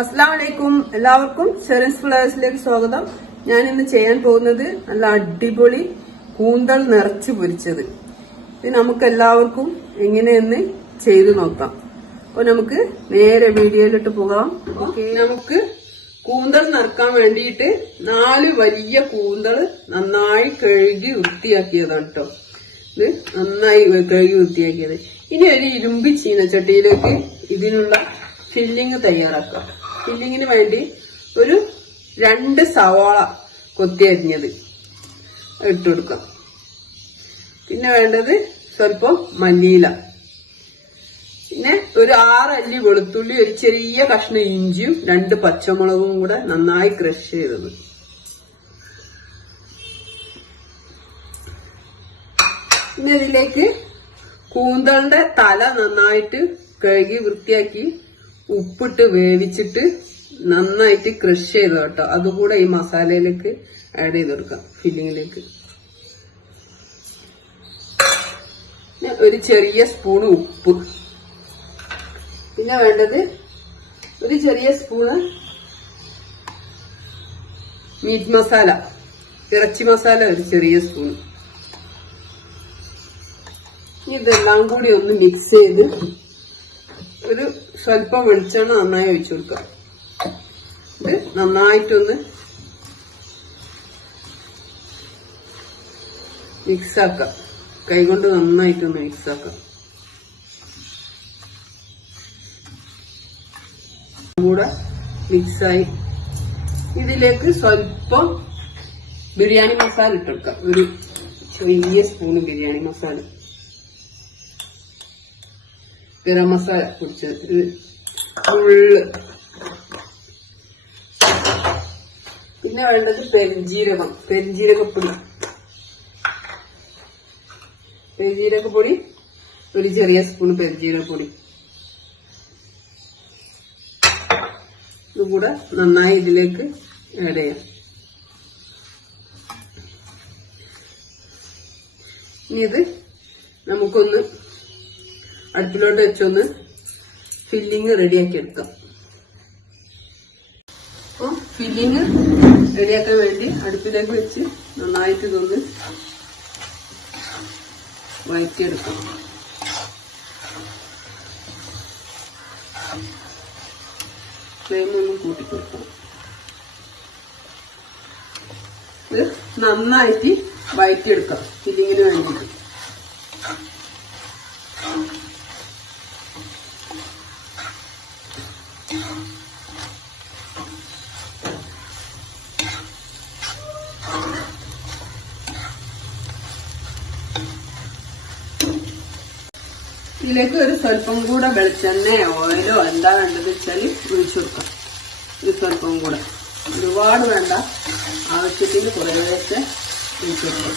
അസ്സലാമലൈക്കും. എല്ലാവർക്കും ഷെറിൻസ് ഫ്ലവേഴ്സിലേക്ക് സ്വാഗതം. ഞാൻ ഇന്ന് ചെയ്യാൻ പോകുന്നത് നല്ല അടിപൊളി കൂന്തൽ നിറച്ച് പൊരിച്ചത്. ഇത് നമുക്ക് എല്ലാവർക്കും എങ്ങനെയെന്ന് ചെയ്തു നോക്കാം. അപ്പൊ നമുക്ക് നേരെ വീഡിയോയിലിട്ട് പോകാം. നമുക്ക് കൂന്തൽ നിറക്കാൻ വേണ്ടിയിട്ട് 4 വലിയ കൂന്തൽ നന്നായി കഴുകി വൃത്തിയാക്കിയതാണ് കേട്ടോ. ഇത് നന്നായി കഴുകി വൃത്തിയാക്കിയത്. ഇനി ഒരു ഇരുമ്പ് ചീനച്ചട്ടിയിലേക്ക് ഇതിനുള്ള ഫില്ലിങ് തയ്യാറാക്കാം. ഫില്ലിങ്ങിന് വേണ്ടി ഒരു 2 സവാള കൊത്തി അരിഞ്ഞത് ഇട്ട് കൊടുക്കാം. പിന്നെ വേണ്ടത് സ്വല്പം മല്ലിയില, പിന്നെ ഒരു 6 അല്ലി വെളുത്തുള്ളി, ഒരു ചെറിയ കഷ്ണം ഇഞ്ചിയും 2 പച്ചമുളകും കൂടെ നന്നായി ക്രഷ് ചെയ്തത്. പിന്നെ ഇതിലേക്ക് കൂന്തലിന്റെ തല നന്നായിട്ട് കഴുകി വൃത്തിയാക്കി ഉപ്പിട്ട് വേവിച്ചിട്ട് നന്നായിട്ട് ക്രഷ് ചെയ്ത് കേട്ടോ. അതുകൂടെ ഈ മസാലയിലേക്ക് ആഡ് ചെയ്ത് കൊടുക്കാം, ഫില്ലിങ്ങിലേക്ക്. ഒരു ചെറിയ സ്പൂണ് ഉപ്പ്, പിന്നെ വേണ്ടത് ഒരു ചെറിയ സ്പൂണ് മീറ്റ് മസാല, ഇറച്ചി മസാല ഒരു ചെറിയ സ്പൂൺ. ഇതെല്ലാം കൂടി ഒന്ന് മിക്സ് ചെയ്ത് ഒരു സ്വല്പം വെളിച്ചെണ്ണ നന്നായി ഒഴിച്ചു കൊടുക്കാം. ഇത് നന്നായിട്ടൊന്ന് മിക്സ് ആക്കാം, കൈകൊണ്ട് നന്നായിട്ടൊന്ന് മിക്സ് ആക്കാം. കൂടെ മിക്സായി ഇതിലേക്ക് സ്വല്പം ബിരിയാണി മസാല ഇട്ടെടുക്കാം. ഒരു ചെറിയ സ്പൂണ് ബിരിയാണി മസാല, ഗരം മസാല പൊടിച്ചത് ഫുള്ള്. പിന്നെ വേണ്ടത് പെരിഞ്ജീരകപ്പൊടി ഒരു ചെറിയ സ്പൂൺ പെരിഞ്ജീരകപ്പൊടി. ഇതുകൂടെ നന്നായി ഇതിലേക്ക് ആഡ് ചെയ്യാം. ഇനി ഇത് നമുക്കൊന്ന് അടുപ്പിലോട്ട് വെച്ചൊന്ന് ഫില്ലിങ് റെഡിയാക്കി എടുക്കാം. അപ്പോൾ ഫില്ലിങ് റെഡിയാക്കാൻ വേണ്ടി അടുപ്പിലേക്ക് വെച്ച് നന്നായിട്ട് ഇതൊന്ന് വഴറ്റിയെടുക്കാം. ഫ്ലെയിം ഒന്ന് കൂട്ടിക്കൊടുക്കാം. ഇത് നന്നായിട്ട് വഴറ്റിയെടുക്കാം ഫില്ലിങ്ങിന് വേണ്ടിയിട്ട്. ഇതിലേക്ക് ഒരു സ്വല്പം കൂടെ വെളിച്ചെണ്ണയോ ഓയിലോ എന്താ വേണ്ടത് വെച്ചാൽ ഒഴിച്ചു കൊടുക്കാം. ഒരു സ്വല്പം കൂടെ, ഒരുപാട് വേണ്ട, ആവശ്യത്തിന് കുറേശ്ശെ ഒഴിച്ചു കൊടുക്കാം.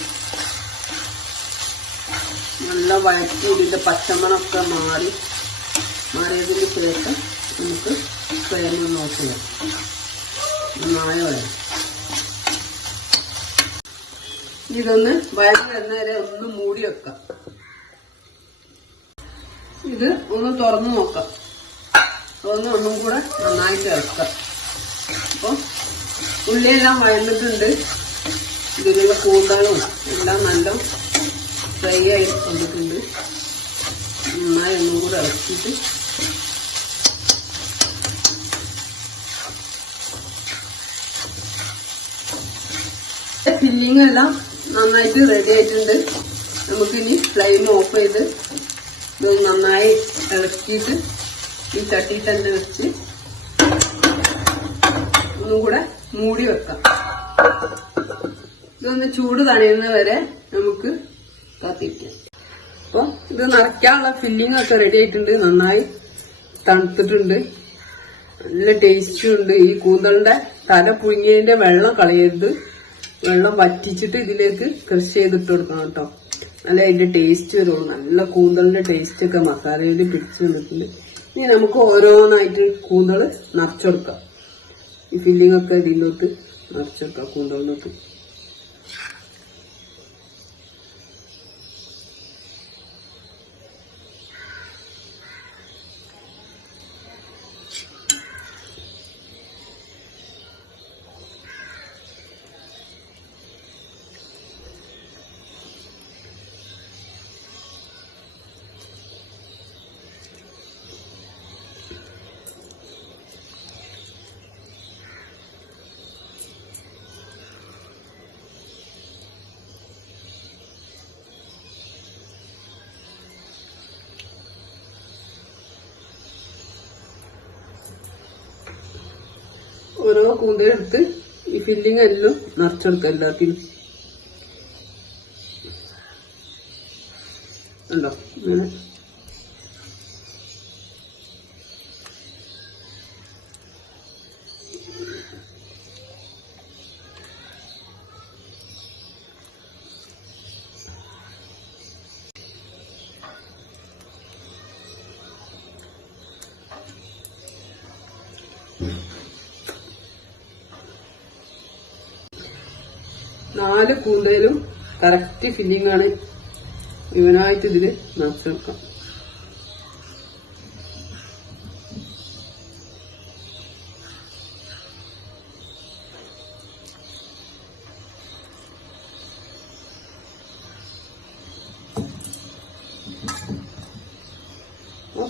നല്ല വഴറ്റി ഇതിന്റെ പച്ചമണമൊക്കെ മാറിയതിന് ശേഷം നമുക്ക് ഫ്ലെയിം ഒന്ന് ഓഫ് ചെയ്യാം. നന്നായി വഴറ്റും. ഇതൊന്ന് വഴറ്റി വരുന്നവരെ ഒന്ന് മൂടി വെക്കാം. ഇത് ഒന്ന് തുറന്നു നോക്കാം. ഒന്നും കൂടെ നന്നായിട്ട് ഇറക്കാം. അപ്പൊ ഉള്ളിയെല്ലാം വഴന്നിട്ടുണ്ട്. ഇതിലുള്ള കൂന്തലും എല്ലാം നല്ല ഫ്രൈ ആയി വന്നിട്ടുണ്ട്. നന്നായി ഒന്നും കൂടെ ഇറക്കിയിട്ട് ഫില്ലിങ് എല്ലാം നന്നായിട്ട് റെഡി ആയിട്ടുണ്ട്. നമുക്കിനി ഫ്ലെയിം ഓഫ് ചെയ്ത് ഇത് നന്നായി ഇളക്കിയിട്ട് ഈ ചട്ടി തന്നെ വെച്ച് ഒന്നും കൂടെ മൂടി വെക്കാം. ഇതൊന്ന് ചൂട് തണിയുന്ന വരെ നമുക്ക് കാത്തിരിക്കാം. അപ്പൊ ഇത് നിറയ്ക്കാനുള്ള ഫില്ലിംഗ് ഒക്കെ റെഡി ആയിട്ടുണ്ട്. നന്നായി തണുത്തിട്ടുണ്ട്, നല്ല ടേസ്റ്റും ഉണ്ട്. ഈ കൂന്തലിന്റെ തല പുഴുങ്ങിയതിന്റെ വെള്ളം കളയരുത്, വെള്ളം വറ്റിച്ചിട്ട് ഇതിലേക്ക് ക്രഷ് ചെയ്തിട്ട് കൊടുക്കണം കേട്ടോ. നല്ല അതിന്റെ ടേസ്റ്റ് വരുള്ളൂ. നല്ല കൂന്തലിന്റെ ടേസ്റ്റ് ഒക്കെ മസാലയിൽ പിടിച്ചു നിന്നിട്ടുണ്ട്. ഇനി നമുക്ക് ഓരോന്നായിട്ട് കൂന്തൽ നിറച്ചെടുക്കാം. ഈ ഫില്ലിംഗ് ഒക്കെ ഇതിലോട്ട് നിറച്ചെടുക്കാം കൂന്തലിനോട്ട്. ഓരോ കൂന്തലെടുത്ത് ഈ ഫില്ലിങ് എല്ലാം നിറച്ചെടുക്കാം എല്ലാത്തിനും. ഉണ്ടോ ഇങ്ങനെ. നാല് കൂന്തലും കറക്റ്റ് ഫില്ലിംഗ് ആണ്. ഇവനായിട്ട് ഇതില് നിറച്ചെടുക്കാം.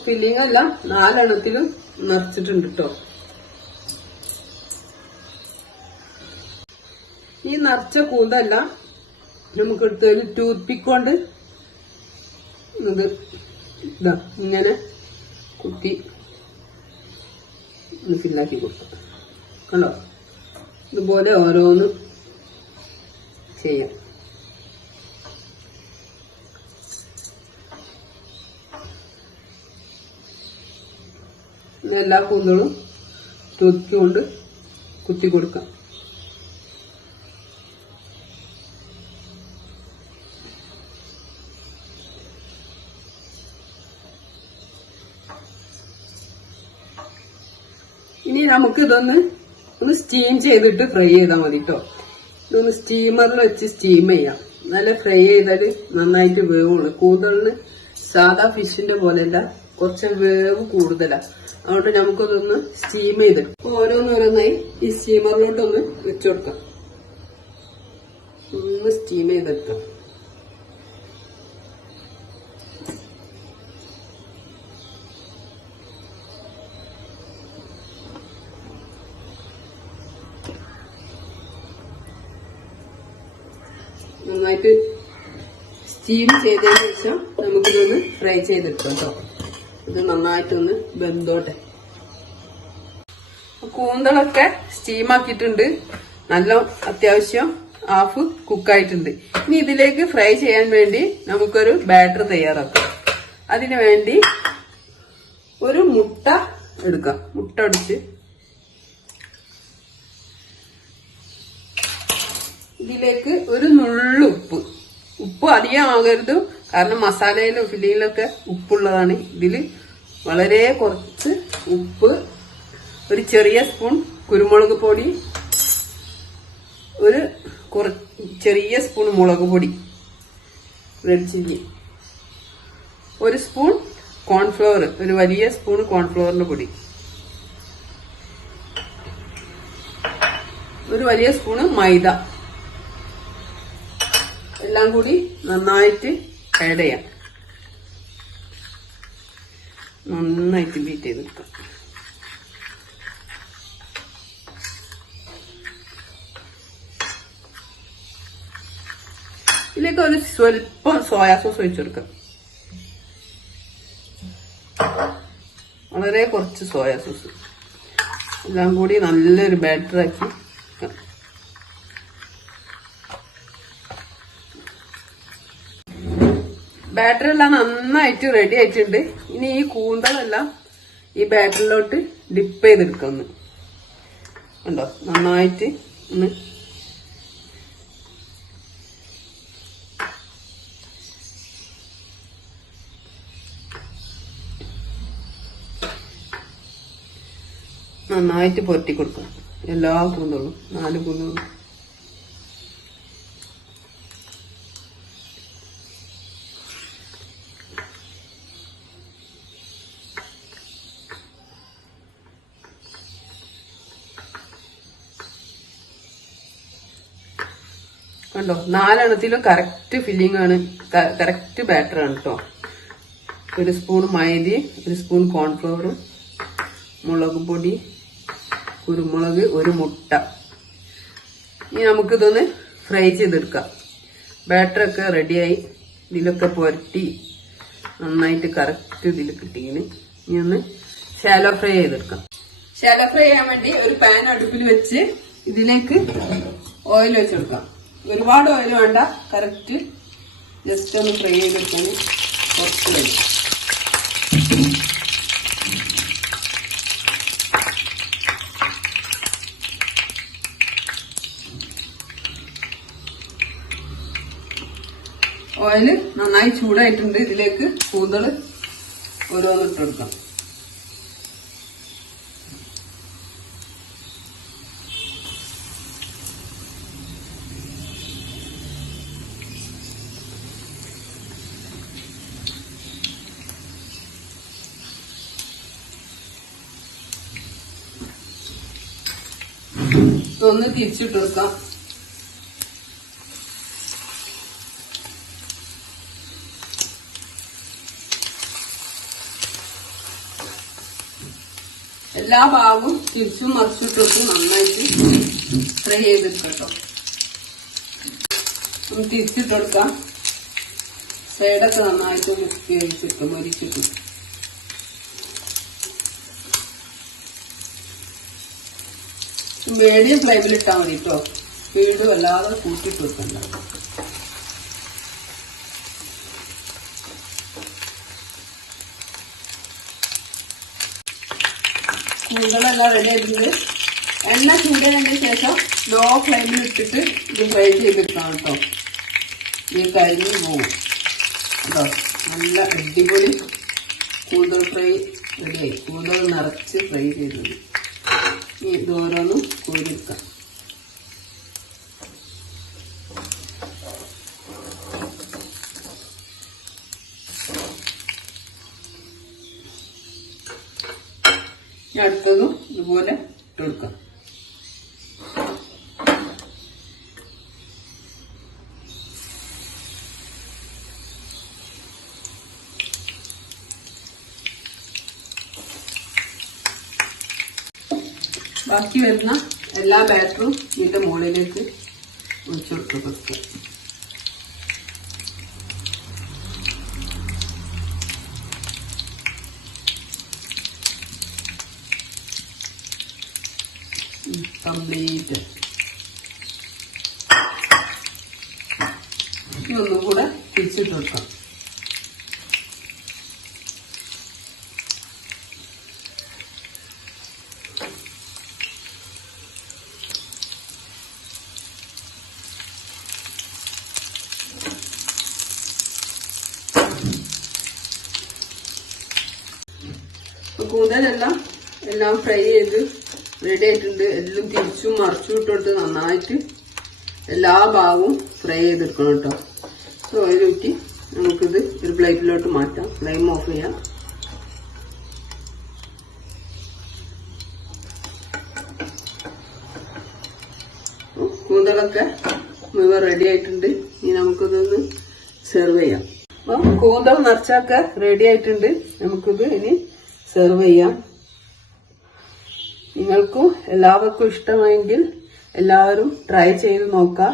ഫില്ലിംഗ് അല്ല, 4 എണ്ണത്തിലും നിറച്ചിട്ടുണ്ട് കേട്ടോ. ഈ നിറച്ച കൂന്തല്ല നമുക്ക് എടുത്ത് ടൂത്ത് പിക്ക് കൊണ്ട് ഇത് ഇതാ ഇങ്ങനെ കുത്തി ഫില്ലാക്കി കൊടുക്കാം. കണ്ടോ, ഇതുപോലെ ഓരോന്ന് ചെയ്യാം. എല്ലാ കൂന്തളും ടൂത്ത് കൊണ്ട് കുത്തി കൊടുക്കാം. ഇനി നമുക്ക് ഇതൊന്ന് സ്റ്റീം ചെയ്തിട്ട് ഫ്രൈ ചെയ്താൽ മതി കേട്ടോ. ഇതൊന്ന് സ്റ്റീമറിൽ വെച്ച് സ്റ്റീം ചെയ്യാം. നല്ല ഫ്രൈ ചെയ്താൽ നന്നായിട്ട് വേവുള്ളൂ. കൂന്തളിന് സാധാ ഫിഷിന്റെ പോലെയല്ല, കുറച്ച് വേവ് കൂടുതലാ. അതുകൊണ്ട് നമുക്കതൊന്ന് സ്റ്റീം ചെയ്തെടുക്കാം. ഓരോന്നോരോന്നായി ഈ സ്റ്റീമറിലോട്ടൊന്ന് വെച്ചുകൊടുക്കാം. ഒന്ന് സ്റ്റീം ചെയ്തെടുക്കാം. നന്നായിട്ട് സ്റ്റീം ചെയ്തതിന് ശേഷം നമുക്കിതൊന്ന് ഫ്രൈ ചെയ്തെടുക്കാം കേട്ടോ. ഇത് നന്നായിട്ടൊന്ന് വെന്തോട്ടെ. കൂന്തളൊക്കെ സ്റ്റീമാക്കിയിട്ടുണ്ട്. നല്ല അത്യാവശ്യം ഹാഫ് കുക്കായിട്ടുണ്ട്. ഇനി ഇതിലേക്ക് ഫ്രൈ ചെയ്യാൻ വേണ്ടി നമുക്കൊരു ബാറ്റർ തയ്യാറാക്കാം. അതിനു വേണ്ടി ഒരു മുട്ട എടുക്കാം. മുട്ട അടിച്ച് ഇതിലേക്ക് ഒരു നുള്ളു ഉപ്പ് അധികം ആകരുത്, കാരണം മസാലയിലും ഫില്ലിങ്ങിലൊക്കെ ഉപ്പുള്ളതാണ്. ഇതില് വളരെ കുറച്ച് ഉപ്പ്, ഒരു ചെറിയ സ്പൂൺ കുരുമുളക് പൊടി, ഒരു ചെറിയ സ്പൂൺ മുളക് പൊടി, റെഡ് ചില്ലി, ഒരു സ്പൂൺ കോൺഫ്ലവർ, ഒരു വലിയ സ്പൂൺ കോൺഫ്ലവറിന്റെ പൊടി, ഒരു വലിയ സ്പൂണ് മൈദ, എല്ലാം കൂടി നന്നായിട്ട് ആഡ് ചെയ്യാം. നന്നായിട്ട് ബീറ്റ് ചെയ്തെടുക്കാം. ഇതിലേക്ക് ഒരു സ്വല്പം സോയാ സോസ് ഒഴിച്ചെടുക്കാം. വളരെ കുറച്ച് സോയാ സോസ്. എല്ലാം കൂടി നല്ലൊരു ബാറ്ററാക്കി ബാറ്ററെല്ലാം നന്നായിട്ട് റെഡി ആയിട്ടുണ്ട്. ഇനി ഈ കൂന്തളെല്ലാം ഈ ബാറ്ററിലോട്ട് ഡിപ്പ് ചെയ്തെടുക്കുന്നു. കണ്ടോ, നന്നായിട്ട് ഒന്ന് നന്നായിട്ട് പുരട്ടി കൊടുക്കണം. എല്ലാ കൂന്തളും, 4 കൂന്തളും. കണ്ടോ, 4 എണ്ണത്തിലും കറക്റ്റ് ഫില്ലിംഗ് ആണ്, കറക്റ്റ് ബാറ്റർ ആണ് കേട്ടോ. ഒരു സ്പൂൺ മൈദയും, ഒരു സ്പൂൺ കോൺഫ്ലവറും, മുളക് പൊടി, കുരുമുളക്, ഒരു മുട്ട. ഇനി നമുക്കിതൊന്ന് ഫ്രൈ ചെയ്തെടുക്കാം. ബാറ്ററൊക്കെ റെഡിയായി. ഇതിലൊക്കെ പുരട്ടി നന്നായിട്ട് കറക്റ്റ് ഇതിൽ കിട്ടിയിന്. ഇനി ഒന്ന് ഷാലോ ഫ്രൈ ചെയ്തെടുക്കാം. ശാലോ ഫ്രൈ ചെയ്യാൻ വേണ്ടി ഒരു പാൻ അടുപ്പിൽ വെച്ച് ഇതിലേക്ക് ഓയിൽ വെച്ച് കൊടുക്കാം. ഒരുപാട് ഓയിൽ വേണ്ട, കറക്റ്റ് ജസ്റ്റ് ഒന്ന് ഫ്രൈ ചെയ്തെടുക്കാൻ കുറച്ച് വരും. ഓയില് നന്നായി ചൂടായിട്ടുണ്ട്. ഇതിലേക്ക് കൂന്തള് ഓരോന്നിട്ട് കൊടുക്കാം. ഒന്ന് തിരിച്ചിട്ട് കൊടുക്കാം. എല്ലാ ഭാഗവും തിരിച്ചും മറിച്ചിട്ടൊക്കെ നന്നായിട്ട് ഫ്രൈ ചെയ്തെടുക്കട്ടോ. ഒന്ന് തിരിച്ചിട്ട് കൊടുക്കാം. സൈഡൊക്കെ നന്നായിട്ട് വേവിച്ചിട്ട് മരിച്ചിട്ട് മീഡിയം ഫ്ലെയിമിലിട്ടാൽ മതി കേട്ടോ. സ്പീഡ് വല്ലാതെ കൂട്ടിട്ട് വെക്കണ്ട. കൂന്തളെല്ലാം റെഡി ആയിട്ടുണ്ട്. എണ്ണ ചൂടായതിന് ശേഷം ലോ ഫ്ലെയിമിൽ ഇട്ടിട്ട് ഇത് ഫ്രൈ ചെയ്തെടുക്കണം കേട്ടോ. ഇത് കരിഞ്ഞു പോകും കേട്ടോ. നല്ല അടിപൊളി കൂന്തൽ ഫ്രൈ റെഡിയായി. കൂന്തൽ നിറച്ച് ഫ്രൈ ചെയ്തത്. ഇത് ഓരോന്നും കോരിയെടുക്കാം. അടുത്തതും ഇതുപോലെ ഇട്ട് കൊടുക്കാം. ബാക്കി വരുന്ന എല്ലാ ബാറ്ററും ഇതിന്റെ മുകളിലേക്ക് ഒഴിച്ചു കൊടുക്കുക. കംപ്ലീറ്റ് ഒന്നും കൂടെ തിരിച്ചിട്ട് കൊടുക്കാം. എല്ലാം ഫ്രൈ ചെയ്ത് റെഡി ആയിട്ടുണ്ട്. എല്ലാം തിരിച്ചും മറിച്ചും ഇട്ടിട്ട് നന്നായിട്ട് എല്ലാ ഭാഗവും ഫ്രൈ ചെയ്തെടുക്കണം കേട്ടോ. ഓയിൽ ഊറ്റി നമുക്കിത് ഒരു പ്ലേറ്റിലോട്ട് മാറ്റാം. ഫ്ലെയിം ഓഫ് ചെയ്യാം. കൂന്തളൊക്കെ മുഴുവൻ റെഡി ആയിട്ടുണ്ട്. ഇനി നമുക്കിതൊന്ന് സെർവ് ചെയ്യാം. അപ്പം കൂന്തൾ നിറച്ചൊക്കെ റെഡി ആയിട്ടുണ്ട്. നമുക്കിത് ഇനി സെർവ് ചെയ്യാം. നിങ്ങൾക്കും എല്ലാവർക്കും ഇഷ്ടമായെങ്കിൽ എല്ലാവരും ട്രൈ ചെയ്ത് നോക്കുക.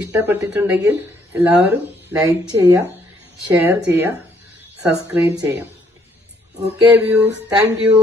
ഇഷ്ടപ്പെട്ടിട്ടുണ്ടെങ്കിൽ എല്ലാവരും ലൈക്ക് ചെയ്യുക, ഷെയർ ചെയ്യുക, സബ്സ്ക്രൈബ് ചെയ്യാം. Okay views, thank you.